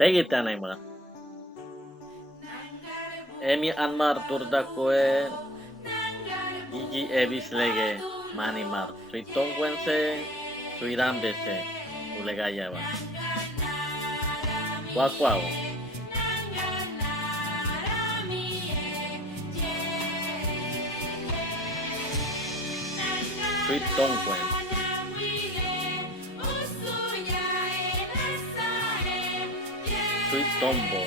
Tegite Neymar. Emi Anmar Turdakoe Igi Ebislege Manimar. Suitongwense Suirambese Ulegayaba. Cuacuao. Suitongwen. Suitombo.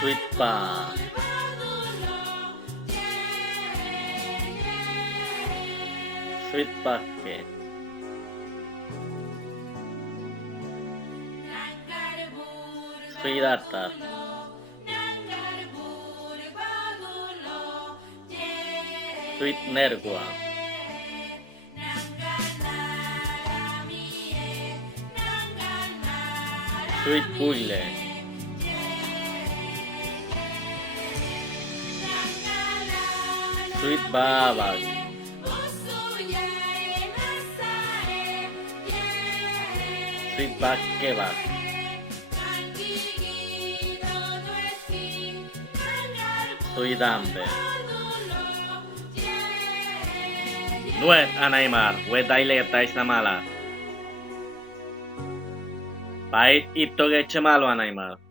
Suitpa. Suitpake. Suirata. Suitnergua. Suitpuile. Suitbabak. Suitbakebak. Suidambe. Nuet Anaymar, Wedaile Taisnamala. Pait ito ge chemalo Anaymar.